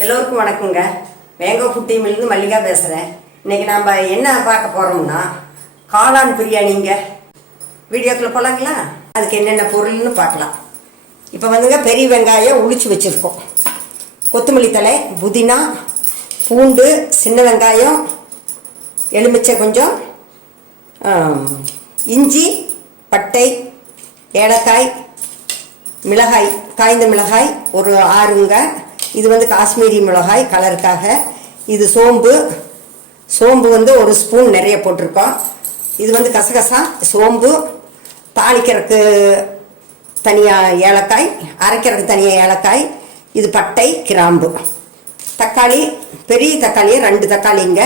எல்லோருக்கும் வணக்கங்க. Mango food டீம்லேருந்து Mallika பேசுகிறேன். இன்றைக்கி நாம் என்ன பார்க்க போகிறோம்னா காளான் பிரியாணிங்க. வீடியோக்குள்ளே போகலாங்களா? அதுக்கு என்னென்ன பொருள்னு பார்க்கலாம். இப்போ வந்துங்க பெரிய வெங்காயம் உளிச்சு வச்சுருக்கோம், கொத்தமல்லி தழை, புதினா, பூண்டு, சின்ன வெங்காயம், எலுமிச்சை கொஞ்சம், இஞ்சி, பட்டை, ஏலக்காய், மிளகாய், காய்ந்த மிளகாய் ஒரு 6ங்க. இது வந்து காஷ்மீரி மிளகாய் கலருக்காக. இது சோம்பு வந்து ஒரு ஸ்பூன் நிறைய போட்டிருக்கோம். இது வந்து கசகசா, சோம்பு, தாளிக்கிறதுக்கு தனியாக ஏலக்காய், அரைக்கிறதுக்கு தனியாக ஏலக்காய், இது பட்டை, கிராம்பு. தக்காளி, பெரிய தக்காளி 2 தக்காளிங்க,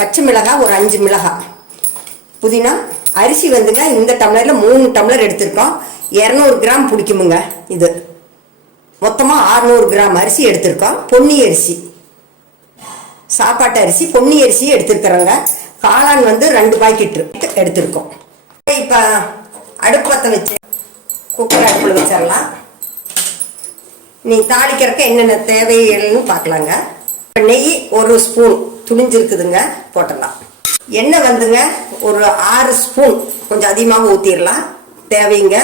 பச்சை மிளகாய் ஒரு 5 மிளகாய், புதினா. அரிசி வந்துங்க இந்த டம்ளரில் 3 டம்ளர் எடுத்திருக்கோம். 200 கிராம் பிடிக்குமுங்க. இது மொத்தமாக 600 கிராம் அரிசி எடுத்திருக்கோம். பொன்னி அரிசி, சாப்பாட்டு அரிசி, பொன்னி அரிசி எடுத்துருக்குறோங்க. காளான் வந்து 2 பாக்கெட் எடுத்திருக்கோம். இப்போ அடுப்பு பற்ற வச்சு குக்கர் அடுப்பில் வச்சிடலாம். நீ தாளிக்கிறக்க என்னென்ன தேவைகள்னு பார்க்கலாங்க. இப்போ நெய் 1 ஸ்பூன் துணிஞ்சிருக்குதுங்க, போட்டுடலாம். எண்ணெய் வந்துங்க ஒரு 6 ஸ்பூன், கொஞ்சம் அதிகமாக ஊற்றிடலாம். தேவைங்க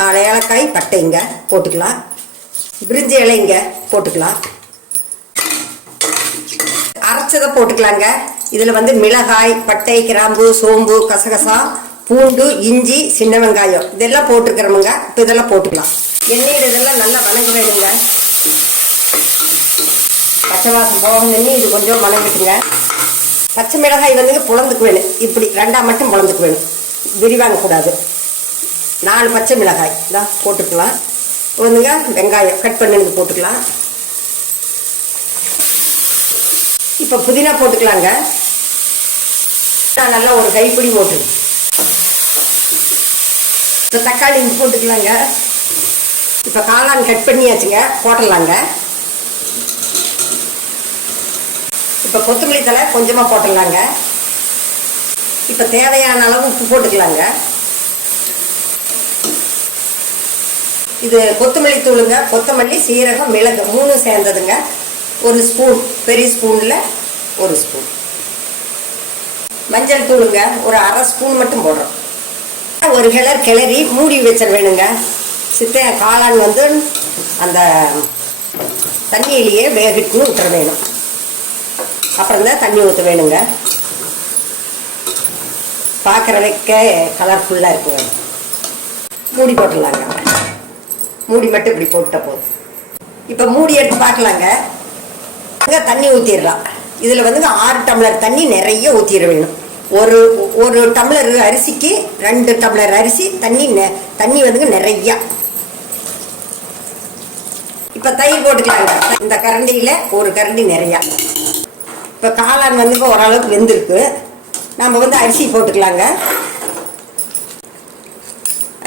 4 ஏலக்காய், பட்டைங்க போட்டுக்கலாம். பிரிஞ்சி இலைங்க போட்டுக்கலாம். அரைச்சதை போட்டுக்கலாங்க. இதில் வந்து மிளகாய், பட்டை, கிராம்பு, சோம்பு, கசகசா, பூண்டு, இஞ்சி, சின்ன வெங்காயம் இதெல்லாம் போட்டுருக்கிறோமுங்க. இப்போ இதெல்லாம் போட்டுக்கலாம். எண்ணெயில் இதெல்லாம் நல்லா வணங்க வேணுங்க. பச்சை வாசம் போகணுன்னு இது கொஞ்சம் வணங்கிட்டுங்க. பச்சை மிளகாய் வந்துங்க புலந்துக்கு வேணும். இப்படி 2ஆக மட்டும் புலந்துக்கு வேணும், விரிவாங்கக்கூடாது. 4 பச்சை மிளகாய் தான் போட்டுக்கலாம். வந்துங்க வெங்காயம் கட் பண்ணி போட்டுக்கலாம். இப்போ புதினா போட்டுக்கலாங்க. நல்லா ஒரு கைப்பிடி போட்டு. இப்போ தக்காளி இஞ்சி போட்டுக்கலாங்க. இப்போ காளான் கட் பண்ணியாச்சுங்க, போட்டுடலாங்க. இப்போ கொத்தமல்லி தழை கொஞ்சமாக போட்டுடலாங்க. இப்போ தேவையான அளவு உப்பு போட்டுக்கலாங்க. இது கொத்தமல்லி தூளுங்க. கொத்தமல்லி, சீரகம், மிளகு 3 சேர்ந்ததுங்க. 1 ஸ்பூன், பெரிய ஸ்பூனில் 1 ஸ்பூன். மஞ்சள் தூளுங்க ஒரு 1/2 ஸ்பூன் மட்டும் போடுறோம். ஒரு கிளறி மூடி வச்சிட வேணுங்க. காளான் வந்து அந்த தண்ணியிலேயே வேகிட்டுன்னு விட்டுற வேணும். அப்புறம் தான் தண்ணி ஊற்ற வேணுங்க. பார்க்குற வைக்க கலர்ஃபுல்லாக இருக்குங்க. மூடி போட்டுடலாங்க. மூடி மட்டும் இப்படி போட்ட போதும். இப்போ மூடி எடுத்து பார்க்கலாங்க. தண்ணி ஊற்றிடலாம். இதில் வந்து 6 டம்ளர் தண்ணி நிறைய ஊற்றிட வேணும். ஒரு டம்ளர் அரிசிக்கு 2 டம்ளர் அரிசி தண்ணி வந்துங்க நிறையா. இப்போ தயிர் போட்டுக்கலாங்க. இந்த கரண்டியில் ஒரு கரண்டி நிறையா. இப்போ காளான் வந்து இப்போ ஓரளவுக்கு வெந்திருக்கு. நம்ம வந்து அரிசி போட்டுக்கலாங்க.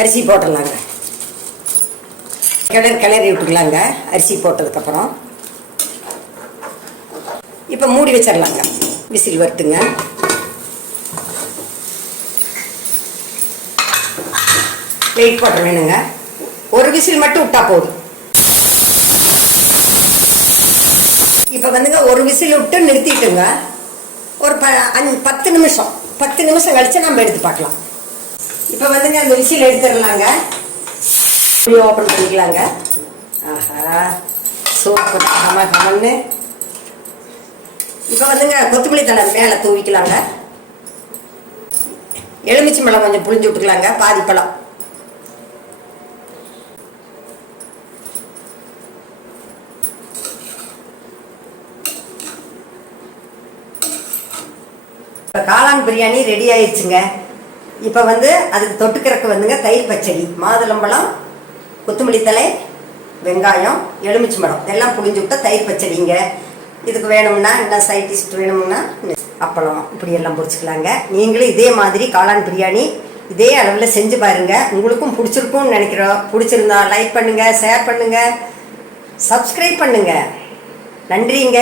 அரிசி போட்டுடலாங்க. கிளறி விட்டுக்கலாங்க அரிசி போட்டதுக்கப்புறம். இப்போ மூடி வச்சிடலாங்க. விசில் வருதுங்க. வெயிட் போட்ட வேணுங்க. ஒரு விசில் மட்டும் விட்டா போதும். இப்போ வந்துங்க ஒரு விசில் விட்டு நிறுத்திட்டுங்க. ஒரு 10 நிமிஷம் கழிச்சு நம்ம எடுத்து பார்க்கலாம். இப்போ வந்துங்க அந்த விசில் எடுத்துடலாங்க. ஓப்பன் பண்ணிக்கலாங்க. ஆஹா, சூப்பர் கமன்னு. இப்போ வந்துங்க கொத்தமல்லி தழை மேலே தூவிக்கலாங்க. எலுமிச்சை பழம் கொஞ்சம் புளிஞ்சு விட்டுக்கலாங்க, பாதி பழம். இப்போ காளான் பிரியாணி ரெடி ஆயிடுச்சுங்க. இப்போ வந்து அதுக்கு தொட்டுக்கிறதுக்கு வந்துங்க தயிர் பச்சடி, மாதுளம்பழம், கொத்தமல்லி தழை, வெங்காயம், எலுமிச்சை பழம் இதெல்லாம் புளிஞ்சு விட்டா தயிர் பச்சடிங்க. இதுக்கு வேணும்னா என்ன சைட் டிஷ் வேணும்னா அப்பளம் இப்படி எல்லாம் பொரிச்சுக்கலாங்க. நீங்களும் இதே மாதிரி காளான் பிரியாணி இதே அளவில் செஞ்சு பாருங்கள். உங்களுக்கும் பிடிச்சிருக்கும்னு நினைக்கிறோம். பிடிச்சிருந்தா லைக் பண்ணுங்கள், ஷேர் பண்ணுங்கள், சப்ஸ்கிரைப் பண்ணுங்கள். நன்றிங்க.